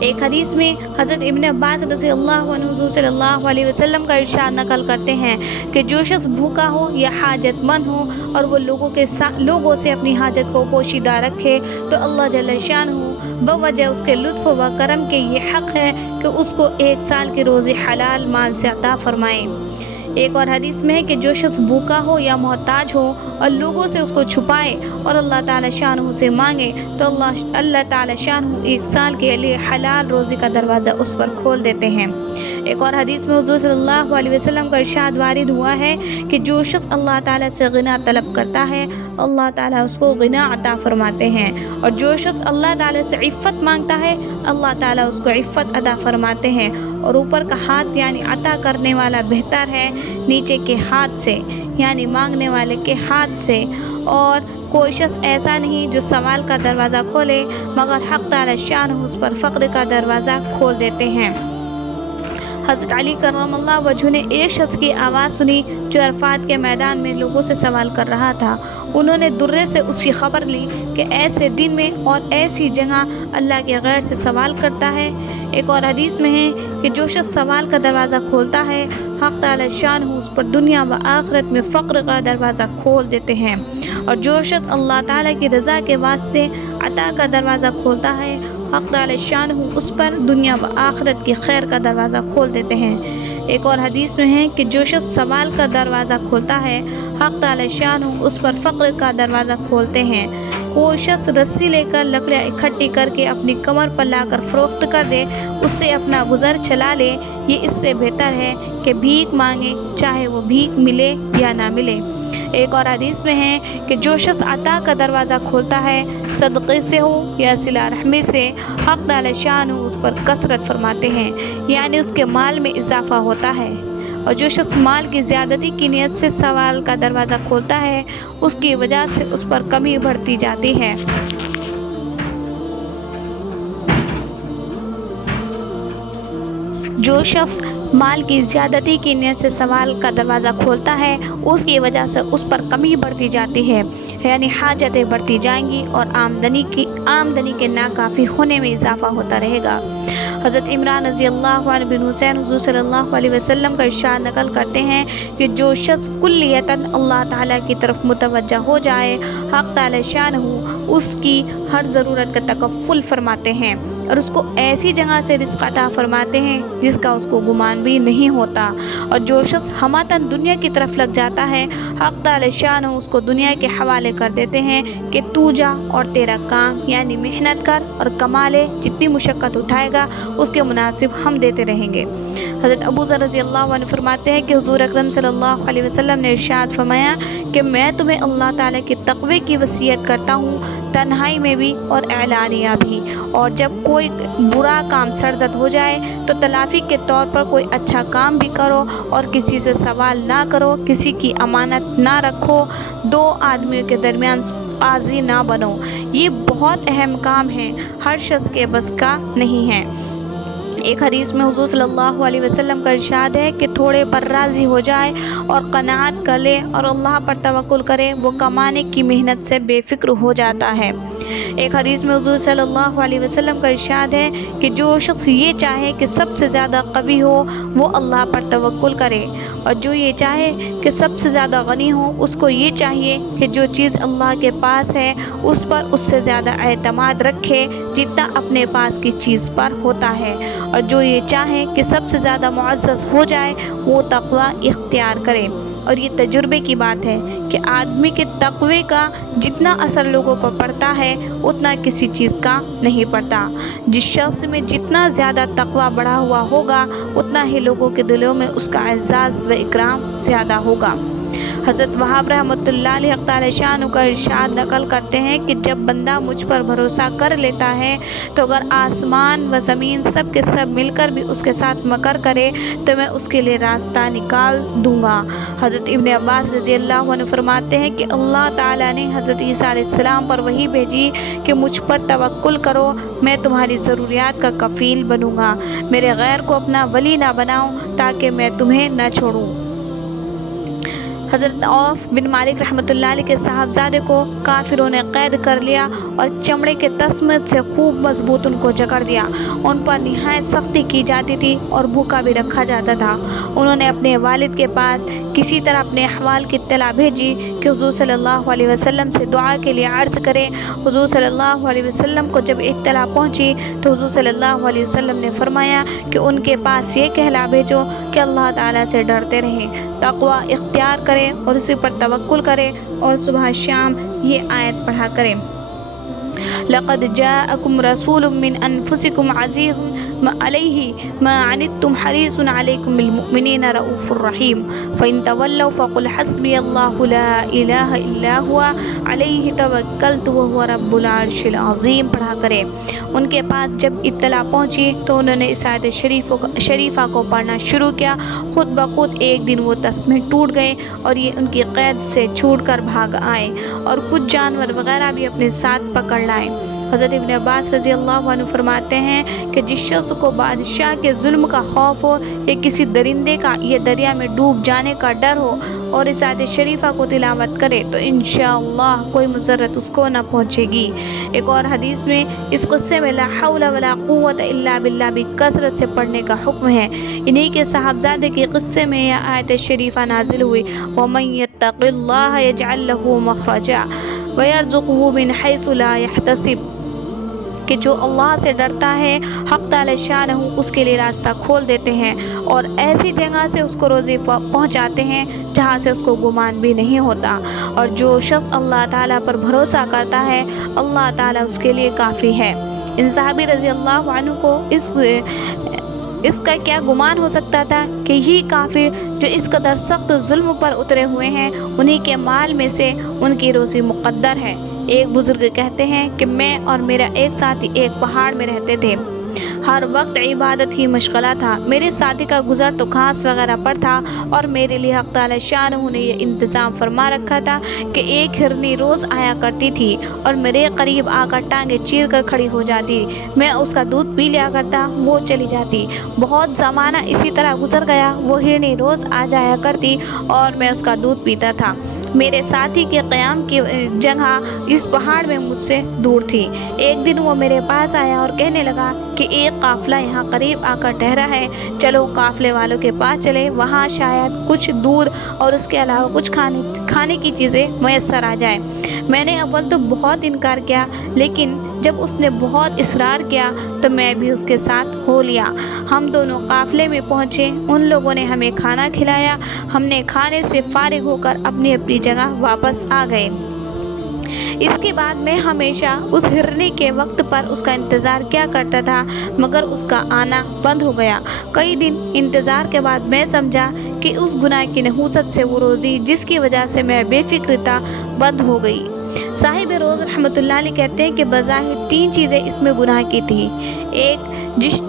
ایک حدیث میں حضرت ابن عباس رضی اللہ عنہ حضور صلی اللہ علیہ وسلم کا ارشاد نقل کرتے ہیں کہ جو شخص بھوکا ہو یا حاجت مند ہو اور وہ لوگوں سے اپنی حاجت کو پوشیدہ رکھے تو اللہ جل شانہ بوجہ اس کے لطف و کرم کے یہ حق ہے کہ اس کو 1 سال کی روزی حلال مال سے عطا فرمائے۔ ایک اور حدیث میں ہے کہ جو شخص بھوکا ہو یا محتاج ہو اور لوگوں سے اس کو چھپائے اور اللہ تعالی شانہ سے مانگے تو اللہ تعالی شانہ 1 سال کے لیے حلال روزی کا دروازہ اس پر کھول دیتے ہیں۔ ایک اور حدیث میں حضور صلی اللہ علیہ وسلم کا ارشاد وارد ہوا ہے کہ جو شخص اللہ تعالیٰ سے غنا طلب کرتا ہے اللہ تعالیٰ اس کو غنا عطا فرماتے ہیں، اور جو شخص اللہ تعالیٰ سے عفت مانگتا ہے اللہ تعالیٰ اس کو عفت عطا فرماتے ہیں۔ اور اوپر کا ہاتھ یعنی عطا کرنے والا بہتر ہے نیچے کے ہاتھ سے یعنی مانگنے والے کے ہاتھ سے، اور کوئی شخص ایسا نہیں جو سوال کا دروازہ کھولے مگر حق تعالی شانہ اس پر فقر کا دروازہ کھول دیتے ہیں۔ حضرت علی کرم اللہ وجہ نے ایک شخص کی آواز سنی جو عرفات کے میدان میں لوگوں سے سوال کر رہا تھا۔ انہوں نے درے سے اس کی خبر لی کہ ایسے دن میں اور ایسی جگہ اللہ کے غیر سے سوال کرتا ہے۔ ایک اور حدیث میں ہے کہ جو شخص سوال کا دروازہ کھولتا ہے حق تعالی شانہ اس پر دنیا و آخرت میں فقر کا دروازہ کھول دیتے ہیں، اور جو شخص اللہ تعالیٰ کی رضا کے واسطے عطا کا دروازہ کھولتا ہے حق تعالی شانہ اس پر دنیا و آخرت کی خیر کا دروازہ کھول دیتے ہیں۔ ایک اور حدیث میں ہے کہ جو شخص سوال کا دروازہ کھولتا ہے حق تعالی شانہ اس پر فقر کا دروازہ کھولتے ہیں۔ کوئی شخص رسی لے کر لکڑیاں اکٹھی کر کے اپنی کمر پر لا کر فروخت کر دے، اس سے اپنا گزر چلا لے، یہ اس سے بہتر ہے کہ بھیک مانگے چاہے وہ بھیک ملے یا نہ ملے۔ ایک اور حدیث میں ہے کہ جو شخص عطا کا دروازہ کھولتا ہے صدقے سے ہو یا صلہ رحمی سے حق تعالی شانہ اس پر کثرت فرماتے ہیں یعنی اس کے مال میں اضافہ ہوتا ہے، اور جو شخص مال کی زیادتی کی نیت سے سوال کا دروازہ کھولتا ہے اس کی وجہ سے اس پر کمی بڑھتی جاتی ہے۔ جو شخص مال کی زیادتی کی نیت سے سوال کا دروازہ کھولتا ہے اس کی وجہ سے اس پر کمی بڑھتی جاتی ہے، یعنی حاجتیں بڑھتی جائیں گی اور آمدنی کے ناکافی ہونے میں اضافہ ہوتا رہے گا۔ حضرت عمران رضی اللہ عنہ بن حسین حضور صلی اللہ علیہ وسلم کا ارشاد نقل کرتے ہیں کہ جو شخص کلیتاً اللہ تعالیٰ کی طرف متوجہ ہو جائے حق تعالی شانہ اس کی ہر ضرورت کا تکفل فرماتے ہیں اور اس کو ایسی جگہ سے رزق عطا فرماتے ہیں جس کا اس کو گمان بھی نہیں ہوتا، اور جو شخص ہماتاً دنیا کی طرف لگ جاتا ہے حق تعالی شانہ اس کو دنیا کے حوالے کر دیتے ہیں کہ تو جا اور تیرا کام یعنی محنت کر اور کما لے، جتنی مشقت اٹھائے گا اس کے مناسب ہم دیتے رہیں گے۔ حضرت ابو ذر رضی اللہ عنہ فرماتے ہیں کہ حضور اکرم صلی اللہ علیہ وسلم نے ارشاد فرمایا کہ میں تمہیں اللہ تعالیٰ کے تقوی کی وصیت کرتا ہوں، تنہائی میں بھی اور اعلانیہ بھی، اور جب کوئی برا کام سرزد ہو جائے تو تلافی کے طور پر کوئی اچھا کام بھی کرو اور کسی سے سوال نہ کرو، کسی کی امانت نہ رکھو، 2 آدمیوں کے درمیان قاضی نہ بنو۔ یہ بہت اہم کام ہے، ہر شخص کے بس کا نہیں ہے۔ ایک حدیث میں حضور صلی اللہ علیہ وسلم کا ارشاد ہے کہ تھوڑے پر راضی ہو جائے اور قناعت کر لے اور اللہ پر توکل کرے، وہ کمانے کی محنت سے بے فکر ہو جاتا ہے۔ ایک حدیث میں حضور صلی اللہ علیہ وسلم کا ارشاد ہے کہ جو شخص یہ چاہے کہ سب سے زیادہ قوی ہو وہ اللہ پر توکل کرے، اور جو یہ چاہے کہ سب سے زیادہ غنی ہو اس کو یہ چاہیے کہ جو چیز اللہ کے پاس ہے اس پر اس سے زیادہ اعتماد رکھے جتنا اپنے پاس کی چیز پر ہوتا ہے، اور جو یہ چاہے کہ سب سے زیادہ معزز ہو جائے وہ تقوی اختیار کرے۔ اور یہ تجربے کی بات ہے کہ آدمی کے تقوی کا جتنا اثر لوگوں پر پڑتا ہے اتنا کسی چیز کا نہیں پڑتا۔ جس شخص میں جتنا زیادہ تقوی بڑھا ہوا ہوگا اتنا ہی لوگوں کے دلوں میں اس کا اعزاز و اکرام زیادہ ہوگا۔ حضرت وہاب رحمۃ اللہ علیہ حق تعالی شانہ کا ارشاد نقل کرتے ہیں کہ جب بندہ مجھ پر بھروسہ کر لیتا ہے تو اگر آسمان و زمین سب کے سب مل کر بھی اس کے ساتھ مکر کرے تو میں اس کے لیے راستہ نکال دوں گا۔ حضرت ابن عباس رضی اللہ عنہ فرماتے ہیں کہ اللہ تعالیٰ نے حضرت عیسیٰ علیہ السلام پر وحی بھیجی کہ مجھ پر توکل کرو، میں تمہاری ضروریات کا کفیل بنوں گا، میرے غیر کو اپنا ولی نہ بناؤ تاکہ میں تمہیں نہ چھوڑوں۔ حضرت عوف بن مالک رحمتullah علیہ کے صاحبزادے کو کافروں نے قید کر لیا اور چمڑے کے تسمے سے خوب مضبوط ان کو جکڑ دیا۔ ان پر نہایت سختی کی جاتی تھی اور بھوکا بھی رکھا جاتا تھا۔ انہوں نے اپنے والد کے پاس کسی طرح اپنے احوال کی اطلاع بھیجی کہ حضور صلی اللہ علیہ وسلم سے دعا کے لیے عرض کریں۔ حضور صلی اللہ علیہ وسلم کو جب اطلاع پہنچی تو حضور صلی اللہ علیہ وسلم نے فرمایا کہ ان کے پاس یہ کہلا بھیجو کہ اللہ تعالیٰ سے ڈرتے رہیں، تقوی اختیار کریں اور اسی پر توکل کریں، اور صبح شام یہ آیت پڑھا کریں۔ لقد جاءكم رسول من انفسكم عزيز عليه ما عنتم حريص عليكم بالمؤمنين رؤوف رحيم فإن تولوا فقل حسبي الله لا إله إلا هو عليه توكلت وهو رب العرش العظيم پڑھا کریں۔ ان کے پاس جب اطلاع پہنچی تو انہوں نے اس آیت شریفہ کو پڑھنا شروع کیا۔ خود بخود ایک دن وہ تسمے ٹوٹ گئے اور یہ ان کی قید سے چھوٹ کر بھاگ آئے اور کچھ جانور وغیرہ بھی اپنے ساتھ پکڑ لائے۔ حضرت ابن عباس رضی اللہ عنہ فرماتے ہیں کہ جس شخص کو بادشاہ کے ظلم کا خوف ہو یا کسی درندے کا یہ دریا میں ڈوب جانے کا ڈر ہو اور اس آیت شریفہ کو تلاوت کرے تو انشاءاللہ کوئی مضرت اس کو نہ پہنچے گی۔ ایک اور حدیث میں اس قصے میں لا حول ولا قوت الا باللہ بھی کثرت سے پڑھنے کا حکم ہے۔ انہی کے صاحبزادے کے قصے میں یہ آیت شریفہ نازل ہوئی، وَمَن يَتَّقِ اللَّهَ يَجْعَل لَّهُ مَخْرَجًا وَيَرْزُقْهُ مِنْ حَيْثُ لَا يَحْتَسِبُ، کہ جو اللہ سے ڈرتا ہے حق تعالی شان اس کے لیے راستہ کھول دیتے ہیں اور ایسی جگہ سے اس کو روزی پہنچاتے ہیں جہاں سے اس کو گمان بھی نہیں ہوتا، اور جو شخص اللہ تعالیٰ پر بھروسہ کرتا ہے اللہ تعالیٰ اس کے لیے کافی ہے۔ ان صحابی رضی اللہ عنہ کو اس کا کیا گمان ہو سکتا تھا کہ یہ کافر جو اس قدر سخت ظلم پر اترے ہوئے ہیں انہی کے مال میں سے ان کی روزی مقدر ہے۔ ایک بزرگ کہتے ہیں کہ میں اور میرا ایک ساتھی ایک پہاڑ میں رہتے تھے، ہر وقت عبادت ہی مشغلہ تھا۔ میرے ساتھی کا گزر تو گھاس وغیرہ پر تھا اور میرے لیے حق تعالی شان نے یہ انتظام فرما رکھا تھا کہ ایک ہرنی روز آیا کرتی تھی اور میرے قریب آ کر ٹانگیں چیر کر کھڑی ہو جاتی، میں اس کا دودھ پی لیا کرتا، وہ چلی جاتی۔ بہت زمانہ اسی طرح گزر گیا، وہ ہرنی روز آ جایا کرتی اور میں اس کا دودھ پیتا تھا۔ میرے ساتھی کے قیام کی جگہ اس پہاڑ میں مجھ سے دور تھی۔ ایک دن وہ میرے پاس آیا اور کہنے لگا کہ ایک قافلہ یہاں قریب آ کر ٹھہرا ہے، چلو قافلے والوں کے پاس چلے، وہاں شاید کچھ دودھ اور اس کے علاوہ کچھ کھانے کی چیزیں میسر آ جائے۔ میں نے اول تو بہت انکار کیا، لیکن جب اس نے بہت اصرار کیا تو میں بھی اس کے ساتھ ہو لیا۔ ہم دونوں قافلے میں پہنچے، ان لوگوں نے ہمیں کھانا کھلایا، ہم نے کھانے سے فارغ ہو کر اپنی اپنی جگہ واپس آ گئے۔ اس کے بعد میں ہمیشہ اس ہرنی کے وقت پر اس کا انتظار کیا کرتا تھا، مگر اس کا آنا بند ہو گیا۔ کئی دن انتظار کے بعد میں سمجھا کہ اس گناہ کی نحوست سے وہ روزی جس کی وجہ سے میں بے فکر تھا بند ہو گئی۔ صاحب روز رحمۃ اللہ علیہ کہتے ہیں کہ بظاہر تین چیزیں اس میں گناہ کی تھی۔ ایک، جس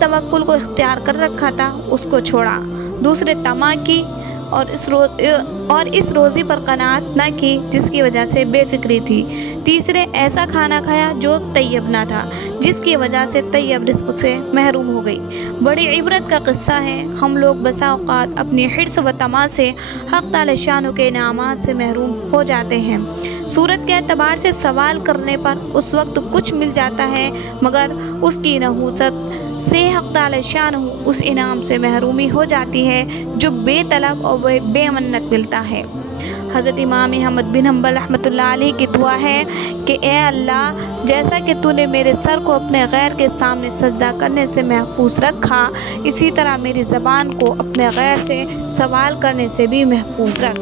توکل کو اختیار کر رکھا تھا اس کو چھوڑا، دوسرے طمع کی اور اس روزی پر قناعت نہ کی جس کی وجہ سے بے فکری تھی، تیسرے ایسا کھانا کھایا جو طیب نہ تھا جس کی وجہ سے طیب رزق سے محروم ہو گئی۔ بڑی عبرت کا قصہ ہے، ہم لوگ بسا اوقات اپنی حرص و طمع سے حق تعالی شان کے انعامات سے محروم ہو جاتے ہیں۔ صورت کے اعتبار سے سوال کرنے پر اس وقت کچھ مل جاتا ہے، مگر اس کی نحوست سے حق تعالی شان اس انعام سے محرومی ہو جاتی ہے جو بے طلب اور بے منت ملتا ہے۔ حضرت امام احمد بن حنبل رحمۃ اللہ علیہ کی دعا ہے کہ اے اللہ، جیسا کہ تو نے میرے سر کو اپنے غیر کے سامنے سجدہ کرنے سے محفوظ رکھا، اسی طرح میری زبان کو اپنے غیر سے سوال کرنے سے بھی محفوظ رکھ۔